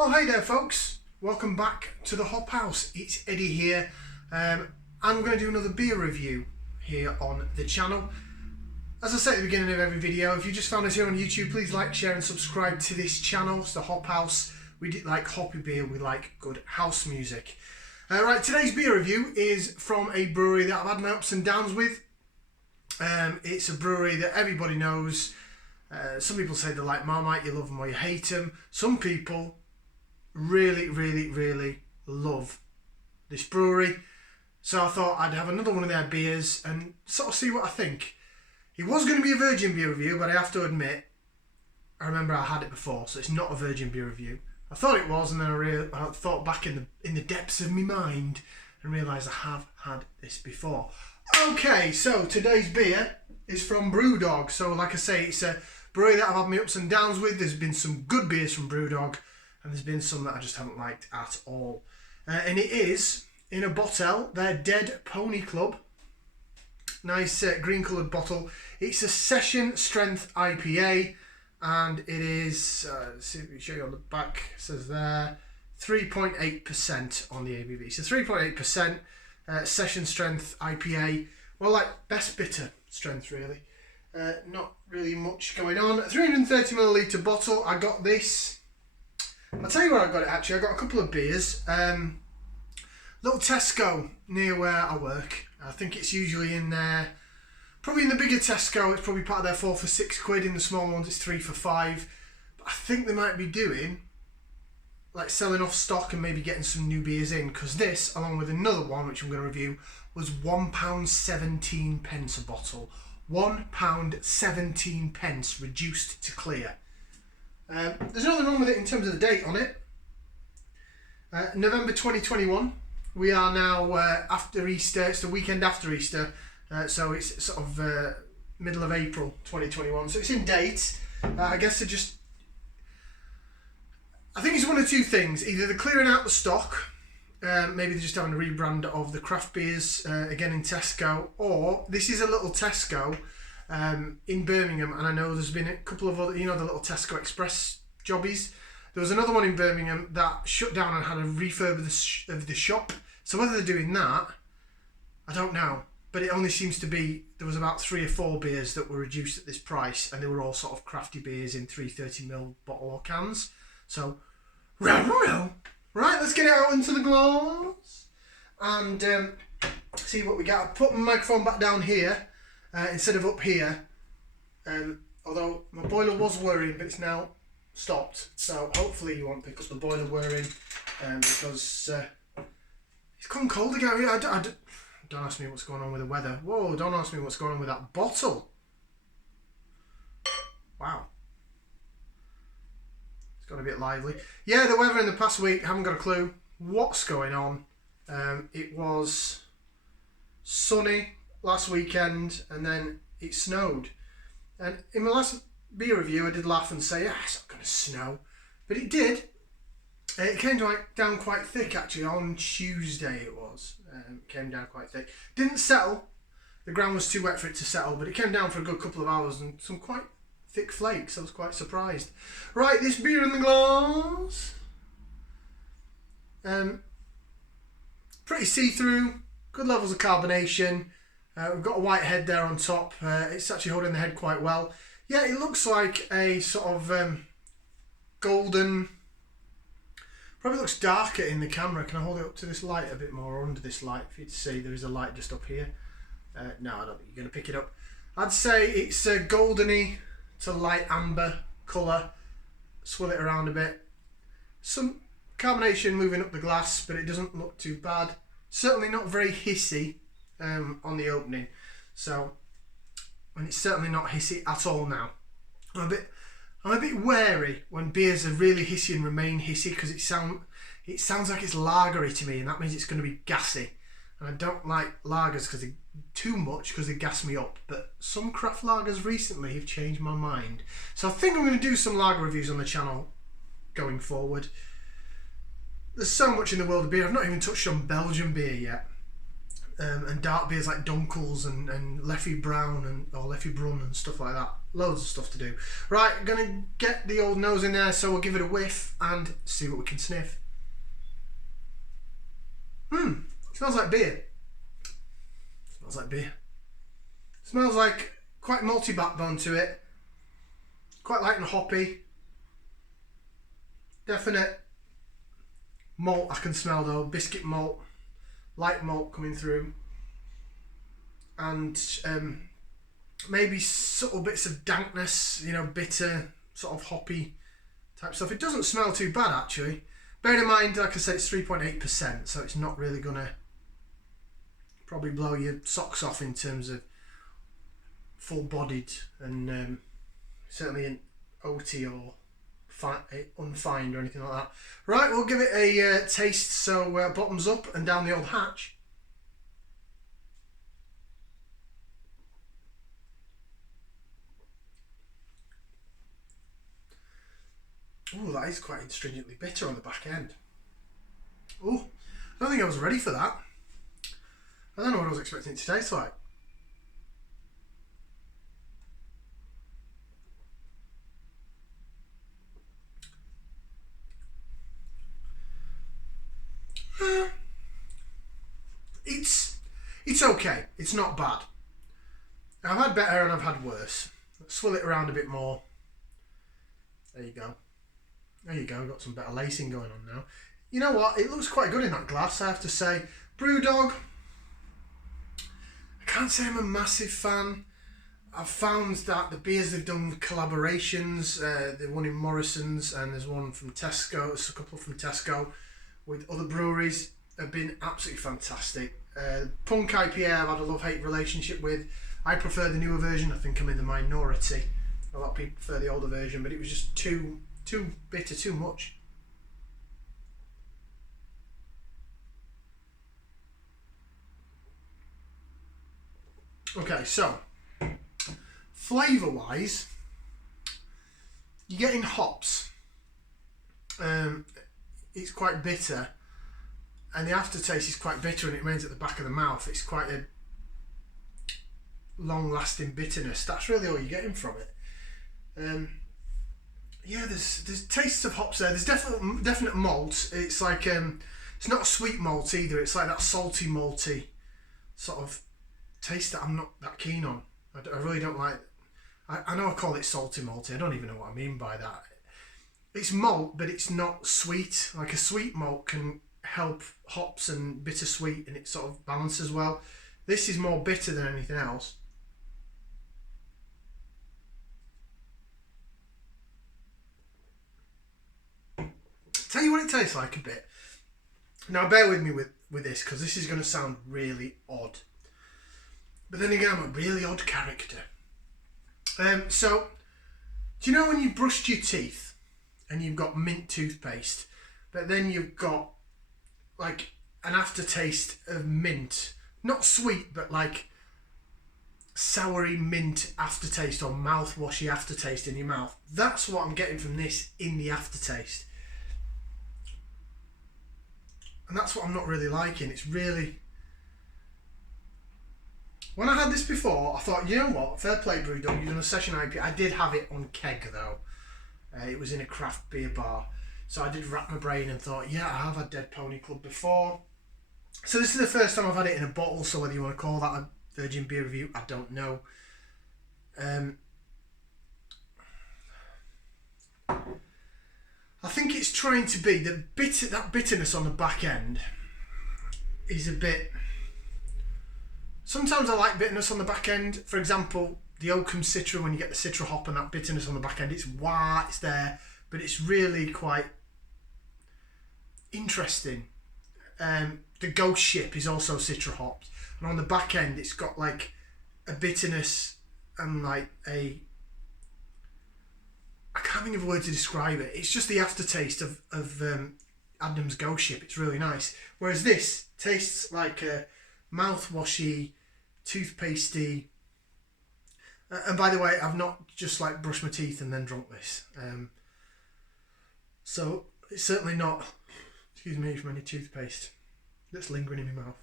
Well, hey there folks, welcome back to the Hop House. It's Eddie here. I'm going to do another beer review here on the channel. As I say at the beginning of every video, if you just found us here on YouTube, please like, share and subscribe to this channel. It's the Hop House. We like hoppy beer, we like good house music. Right, today's beer review is from a brewery that I've had my ups and downs with. It's a brewery that everybody knows. Some people say they like Marmite, you love them or you hate them. Some people really love this brewery. So I thought I'd have another one of their beers and sort of see what I think. It was going to be a virgin beer review, but I have to admit, I remember I had it before, so it's not a virgin beer review. I thought it was, and then I thought back in the depths of my mind and realised I have had this before. Okay, so today's beer is from Brewdog. So like I say, it's a brewery that I've had my ups and downs with. There's been some good beers from Brewdog, and there's been some that I just haven't liked at all. And it is in a bottle, their Dead Pony Club. Nice green coloured bottle. It's a session strength IPA, and it is, let's see if we show you on the back, it says there, 3.8% on the ABV. So 3.8% session strength IPA. Well, like best bitter strength really. Not really much going on. 330 milliliter bottle. I got this. I'll tell you where I got it actually. I got a couple of beers. Little Tesco near where I work. I think it's usually in there. Probably in the bigger Tesco, it's probably part of their 4 for £6. In the smaller ones, it's 3 for £5. But I think they might be doing like selling off stock and maybe getting some new beers in, because this, along with another one which I'm going to review, was £1.17 a bottle. £1.17 reduced to clear. There's nothing wrong with it in terms of the date on it. November 2021. We are now after Easter. It's the weekend after Easter, so it's sort of middle of April 2021. So it's in date. I guess I think it's one of two things. Either they're clearing out the stock, maybe they're just having a rebrand of the craft beers again in Tesco, or this is a little Tesco in Birmingham, and I know there's been a couple of other, the little Tesco Express jobbies. There was another one in Birmingham that shut down and had a refurb of the shop. So whether they're doing that, I don't know. But it only seems to be, there was about 3 or 4 beers that were reduced at this price, and they were all sort of crafty beers in 330ml bottle or cans. So, right, let's get it out into the glass and see what we got. I put my microphone back down here instead of up here. Although my boiler was whirring, but it's now stopped, so hopefully you won't pick up the boiler whirring, because it's gone cold again. Don't ask me what's going on with the weather. Whoa, don't ask me what's going on with that bottle. Wow, it's got a bit lively. Yeah, the weather in the past week, haven't got a clue what's going on. It was sunny last weekend and then it snowed, and in my last beer review I did laugh and say, it's not going to snow, but it did. It came down quite thick actually on Tuesday. It was came down quite thick, didn't settle, the ground was too wet for it to settle, but it came down for a good couple of hours and some quite thick flakes. I was quite surprised. Right, this beer in the glass, pretty see-through, good levels of carbonation. We've got a white head there on top. It's actually holding the head quite well. Yeah, it looks like a sort of golden, probably looks darker in the camera. Can I hold it up to this light a bit more, or under this light for you to see? There is a light just up here. No, I don't think you're going to pick it up. I'd say it's a goldeny to light amber colour. Swirl it around a bit. Some carbonation moving up the glass, but it doesn't look too bad. Certainly not very hissy on the opening. So, and it's certainly not hissy at all now. I'm a bit wary when beers are really hissy and remain hissy, because it sounds like it's lagery to me, and that means it's going to be gassy. And I don't like lagers because they too much, because they gas me up. But some craft lagers recently have changed my mind. So I think I'm going to do some lager reviews on the channel going forward. There's so much in the world of beer. I've not even touched on Belgian beer yet. And dark beers like Dunkels and Leffy Brown or Leffy Brun and stuff like that. loads of stuff to do. Right, I'm going to get the old nose in there, so we'll give it a whiff and see what we can sniff. Smells like beer. Smells like beer. Smells like quite malty backbone to it. Quite light and hoppy. Definite malt I can smell though. Biscuit malt. Light malt coming through. And maybe subtle bits of dankness, you know, bitter, sort of hoppy type stuff. It doesn't smell too bad actually. Bear in mind, like I said, it's 3.8%, so it's not really going to probably blow your socks off in terms of full-bodied, and certainly an oaty or unfined or anything like that. Right, we'll give it a taste, so bottoms up and down the old hatch. Oh, that is quite astringently bitter on the back end. Oh, I don't think I was ready for that. I don't know what I was expecting it to taste like. It's okay. It's not bad. I've had better and I've had worse. Let's swill it around a bit more. There you go. There you go, got some better lacing going on now. You know what, it looks quite good in that glass, I have to say. Brewdog, I can't say I'm a massive fan. I've found that the beers they've done with collaborations, the one in Morrison's and there's one from Tesco, there's a couple from Tesco with other breweries, have been absolutely fantastic. Punk IPA I've had a love-hate relationship with. I prefer the newer version, I think I'm in the minority. A lot of people prefer the older version, but it was just too bitter, too much. Okay, so flavour wise, you're getting hops. It's quite bitter, and the aftertaste is quite bitter, and it remains at the back of the mouth. It's quite a long lasting bitterness. That's really all you're getting from it. Yeah, there's tastes of hops there. There's definite malt. It's like it's not a sweet malt either. It's like that salty malty sort of taste that I'm not that keen on. I really don't like. I know I call it salty malty. I don't even know what I mean by that. It's malt, but it's not sweet. Like a sweet malt can help hops and bittersweet, and it sort of balances well. This is more bitter than anything else. Tell you what it tastes like a bit. Now bear with me with this, because this is going to sound really odd. But then again, I'm a really odd character. So, do you know when you brushed your teeth and you've got mint toothpaste, but then you've got like an aftertaste of mint, not sweet, but like soury mint aftertaste or mouthwashy aftertaste in your mouth? That's what I'm getting from this in the aftertaste. And that's what I'm not really liking. It's really... When I had this before, I thought, you know what, fair play Brewdog, you've done a session IPA. I did have it on keg though. It was in a craft beer bar. So I did rack my brain and thought, yeah, I have had Dead Pony Club before. So this is the first time I've had it in a bottle, so whether you want to call that a virgin beer review, I don't know. I think it's trying to be that bitterness on the back end is a bit... Sometimes I like bitterness on the back end. For example, the Oakham Citra, when you get the Citra hop and that bitterness on the back end, it's there, but it's really quite interesting. The Ghost Ship is also Citra hopped, and on the back end it's got like a bitterness and like I can't think of a word to describe it. It's just the aftertaste of Adnam's Ghost Ship. It's really nice. Whereas this tastes like a mouthwashy, toothpastey. And by the way, I've not just like brushed my teeth and then drunk this. So it's certainly not, excuse me, from any toothpaste that's lingering in my mouth.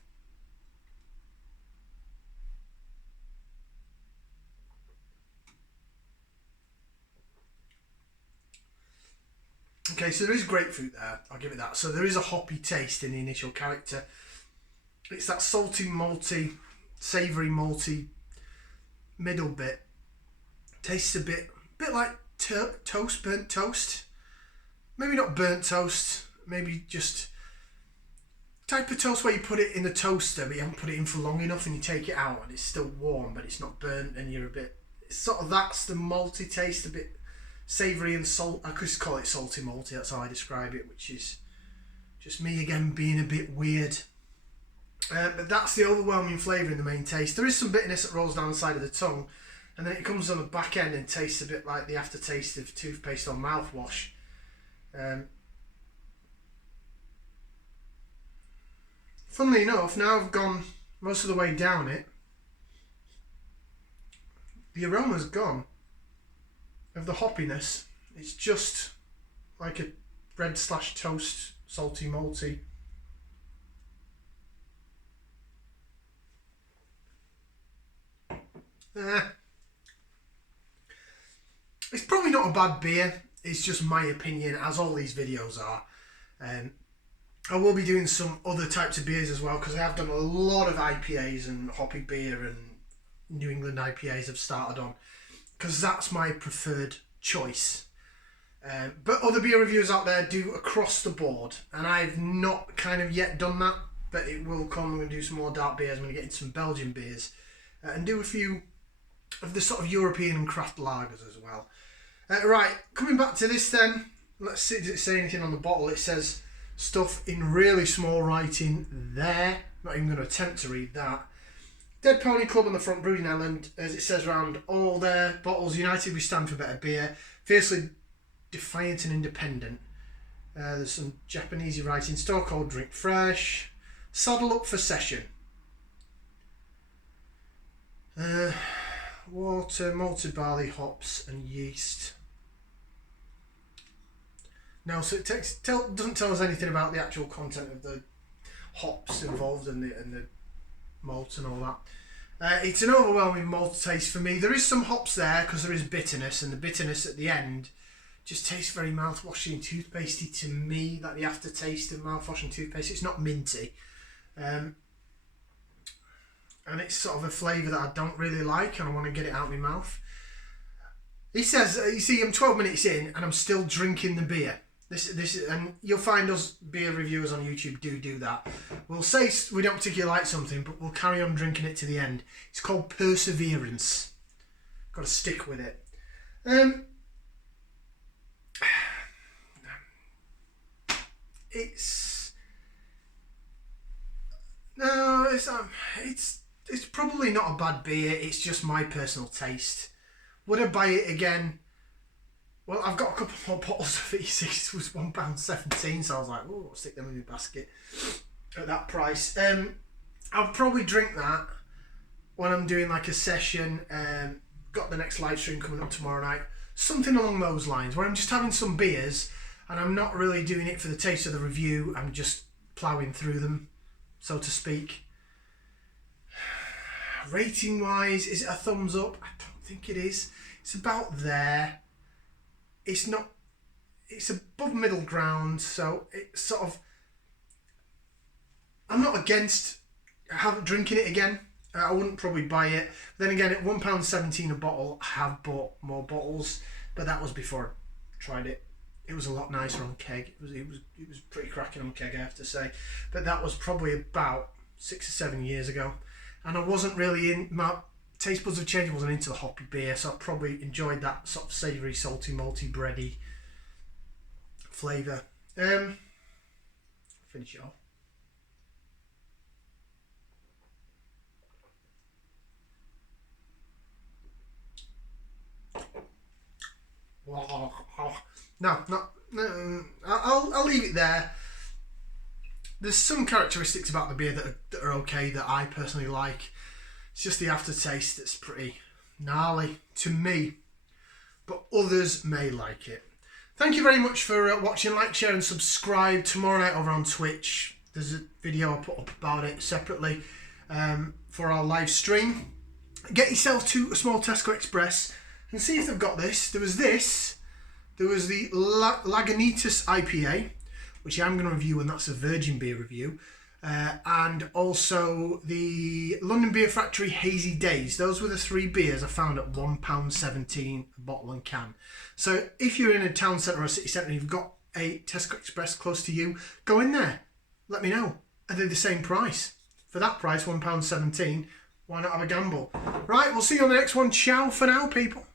Okay, so there is grapefruit there, I'll give it that. So there is a hoppy taste in the initial character. It's that salty, malty, savoury, malty middle bit. Tastes a bit like toast, burnt toast. Maybe not burnt toast, maybe just type of toast where you put it in the toaster but you haven't put it in for long enough and you take it out and it's still warm but it's not burnt and you're a bit... Sort of that's the malty taste, a bit savoury and salt. I could just call it salty malty, that's how I describe it, which is just me again being a bit weird. But that's the overwhelming flavour in the main taste. There is some bitterness that rolls down the side of the tongue and then it comes on the back end and tastes a bit like the aftertaste of toothpaste or mouthwash. Funnily enough, now I've gone most of the way down it, the aroma's gone of the hoppiness. It's just like a bread/toast, salty malty. It's probably not a bad beer. It's just my opinion, as all these videos are. I will be doing some other types of beers as well, because I have done a lot of IPAs and hoppy beer, and New England IPAs I've started on, because that's my preferred choice. But other beer reviewers out there do across the board, and I've not kind of yet done that, but it will come. I'm going to do some more dark beers. I'm going to get into some Belgian beers and do a few of the sort of European and craft lagers as well. Right, coming back to this then, let's see, does it say anything on the bottle? It says stuff in really small writing there. Not even going to attempt to read that. Dead Pony Club on the front, Brooding Island, as it says around all their bottles. United we stand for better beer. Fiercely defiant and independent. There's some Japanesey writing. Store code Drink Fresh. Saddle up for session. Water, malted barley, hops and yeast. No, so it doesn't tell us anything about the actual content of the hops involved and the malt and all that. It's an overwhelming malt taste for me. There is some hops there because there is bitterness, and the bitterness at the end just tastes very mouthwashy and toothpastey to me, like the aftertaste of mouthwash and toothpaste. It's not minty. And it's sort of a flavour that I don't really like and I want to get it out of my mouth. He says, you see, I'm 12 minutes in and I'm still drinking the beer. This and you'll find us beer reviewers on YouTube do that. We'll say we don't particularly like something, but we'll carry on drinking it to the end. It's called perseverance. Got to stick with it. It's probably not a bad beer. It's just my personal taste. Would I buy it again? Well, I've got a couple more bottles of it. It was £1.17, so I was like, oh, I'll stick them in my basket at that price. I'll probably drink that when I'm doing like a session. Got the next live stream coming up tomorrow night. Something along those lines, where I'm just having some beers and I'm not really doing it for the taste of the review. I'm just ploughing through them, so to speak. Rating wise, is it a thumbs up? I don't think it is. It's about there. It's not, it's above middle ground, so it's sort of, I'm not against drinking it again. I wouldn't probably buy it. Then again, at £1.17 a bottle, I have bought more bottles, but that was before I tried it. It was a lot nicer on keg. It was pretty cracking on keg, I have to say. But that was probably about 6 or 7 years ago. And I wasn't really in, my taste buds have changed. I wasn't into the hoppy beer, so I probably enjoyed that sort of savoury, salty, malty, bready flavour. Finish it off. No, I'll leave it there. There's some characteristics about the beer that are okay, that I personally like. It's just the aftertaste that's pretty gnarly to me, but others may like it. Thank you very much for watching. Like, share and subscribe. Tomorrow night over on Twitch, there's a video I put up about it separately for our live stream. Get yourself to a small Tesco Express and see if they've got this. There was this, There was the Lagunitas IPA, which I'm going to review, and that's a virgin beer review. And also the London Beer Factory Hazy Days. Those were the 3 beers I found at £1.17 a bottle and can. So if you're in a town centre or a city centre and you've got a Tesco Express close to you, go in there. Let me know. Are they the same price? For that price, £1.17, why not have a gamble? Right, we'll see you on the next one. Ciao for now, people.